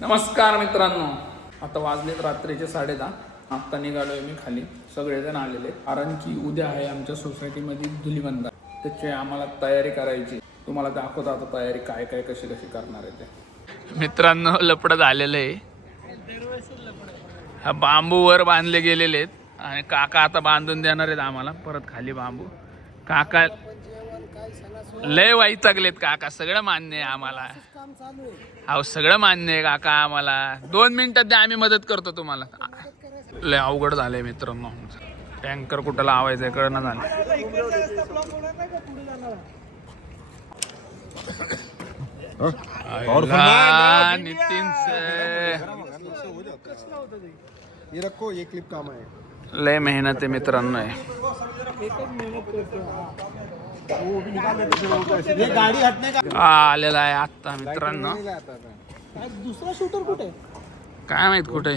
नमस्कार मित्रांनो, आता वाजलेत रात्रीचे 10:30. आत्ता निघालोय मी खाली, सगळेजण आलेले, कारण की उद्या आहे आमच्या सोसायटीमध्ये धुलीवंदन. त्याची आम्हाला तयारी करायची. तुम्हाला दाखवतो आता तयारी काय काय कशी कशी करणार आहे ते. मित्रांनो, लपड झालेलं आहे. हा बांबू वर बांधले गेलेले आहेत आणि काका आता बांधून देणार आहेत आम्हाला परत खाली बांबू. काका लय वैतागलेत काका, सगळं मान्य आहे आम्हाला. अहो सगळं मान्य आहे काका आम्हाला. 2 मिनिटात द्या, आम्ही मदत करतो तुम्हाला. लय अवघड झालंय मित्रांनो, टँकर कुठं लावायचंय कळना झालं. नितीन लय मेहनत आहे मित्रांनो. आलेला आहे आता मित्रांनो. दुसरा शूटर कुठे काय माहित कुठे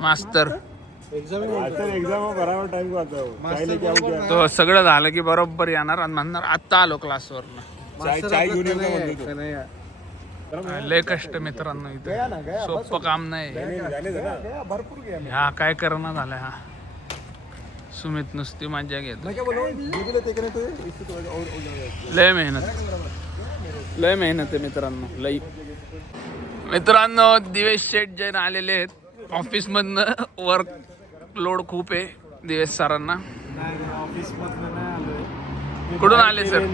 मास्तर. तो सगळं झालं की बरोबर येणार आणि म्हणणार आता आलो क्लासवर. लय कष्ट मित्रांनो, इथे सोपं काम नाही. हा काय करणं झालं. हा सुमित नुसती मजा घेत. लय मेहनत आहे मित्रांनो, लय. मित्रांनो, दिवेश शेठ जैन आलेले आहेत ऑफिस मधनं. वर्क लोड खूप आहे दिवेश सरांना. कुठून आले सर?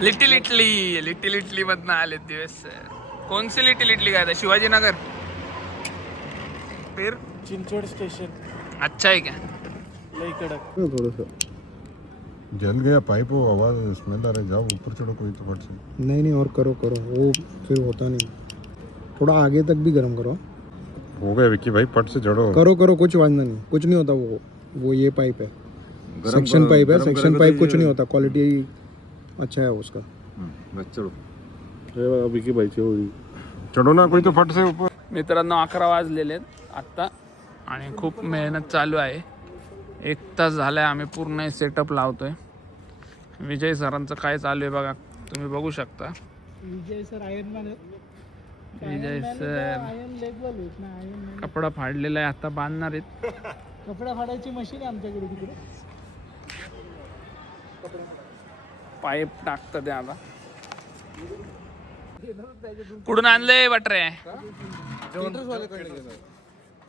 लिटिल इटली मधनं आले दिवेश सर. कोणसी लिटिल इटली काय? शिवाजीनगर फिर चिंचवड स्टेशन. अच्छा है क्या? लई कडक. थोड़ा जल गया पाइप, वो आवाज स्मेल आ रहा है. जाओ ऊपर चढ़ो कोई तो फट से. नहीं और करो वो फिर होता नहीं. थोड़ा आगे तक भी गर्म करो. हो गया विक्की भाई, फट से चढ़ो. करो कुछ वांधा नहीं, कुछ नहीं होता. वो ये पाइप है, सेक्शन पाइप है. सेक्शन पाइप कुछ नहीं होता, क्वालिटी अच्छा है उसका. बस चलो विक्की भाई चढ़ो ना कोई तो फट से ऊपर. मित्रांनो, 11 वाजलेले आहेत आत्ता आणि खूप मेहनत चालू आहे. 1 तास झालाय आम्ही पूर्ण सेटअप लावतोय. विजय सरांचं काय चालू आहे बघा, तुम्ही बघू शकता. विजय सर आयर्नमॅन. विजय सर कपडा फाडलेला आहे, आता बांधणार आहेत. कपडा फाडायची मशीन आहे आमच्याकडे तिकडे. पाईप टाकतात ते आता. कुठून आणलंय बटरे?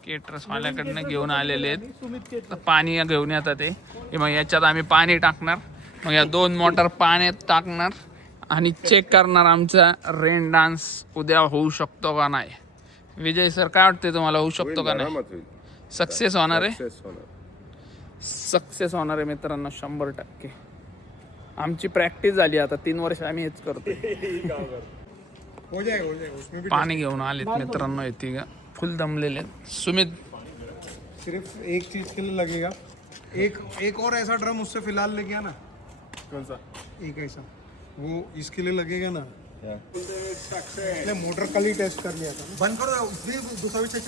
केटरस वाल्याकडनं घेऊन आलेले आहेत. पाणी घेऊन येतात ते. मग याच्यात आम्ही पाणी टाकणार, मग या 2 मोटर पाण्यात टाकणार आणि चेक करणार आमचा रेन डान्स उद्या होऊ शकतो का नाही. विजय सर, काय वाटते तुम्हाला, होऊ शकतो का नाही? सक्सेस होणार आहे. सक्सेस होणार आहे मित्रांनो, 100%. आमची प्रॅक्टिस झाली आता 3 वर्ष आम्ही हेच करतो. पाणी घेऊन आलेत मित्रांनो, येते का फुल दमलेले. सुमित, सिर्फ एक चीज के लिए लगेगा. एक और ऐसा ड्रम उससे फिलहाल लेके आना. कौन सा? एक ऐसा, वो इसके लिए लगेगा ना. मोटर कल ही टेस्ट कर लिया था. बंद करो दूसरा विषय.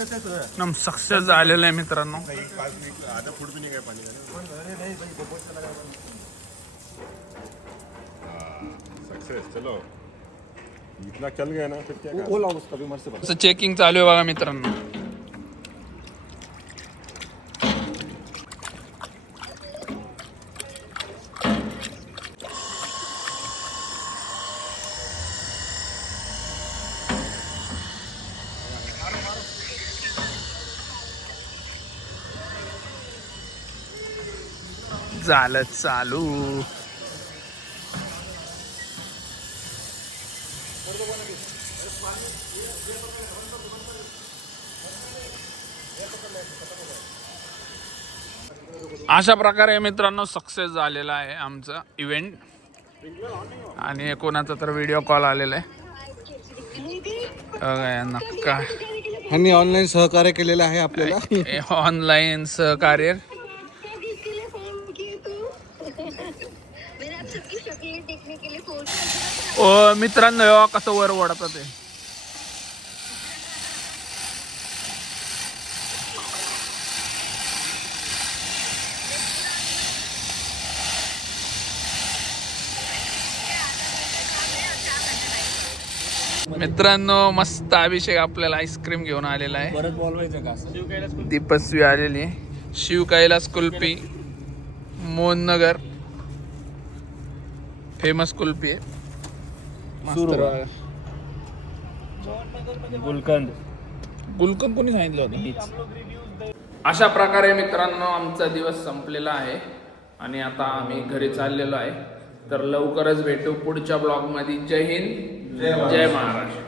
सक्सेस झालेलं आहे मित्रांनो. आधा फुट भी नहीं गया पानी का. सक्सेस चलो, इतना चल गया ना फिर क्या. वो लाओ उसका भी मर से. असं चेकिंग चालू आहे बघा मित्रांनो. झालं चालू. अशा प्रकारे मित्रांनो सक्सेस झालेला आहे आमचा इव्हेंट. आणि कोणाचा तर व्हिडिओ कॉल आलेला आहे. नक्का ह्यांनी ऑनलाईन सहकार्य केलेलं आहे आपल्याला. ऑनलाईन सहकार्य. ओ मित्रांनो, कसं वर ओढतात ते. मित्रांनो मस्त अभिषेक आपल्याला आईस्क्रीम घेऊन आलेला आहे. परत बोलवायचं का असं? दीपस्वी आलेली आहे. शिव कैलास कुल्फी मोहननगर फेमस कुल्फी आहे. मस्त बघा. गुलकंद गुलकंद कोणी सांगितलं होतं? अशा प्रकारे मित्रांनो आमचा दिवस संपलेला आहे आणि आता आम्ही घरी चाललेलो आहे. तर लवकरच भेटू पुढच्या ब्लॉगमध्ये. जय हिंद जय महाराष्ट्र.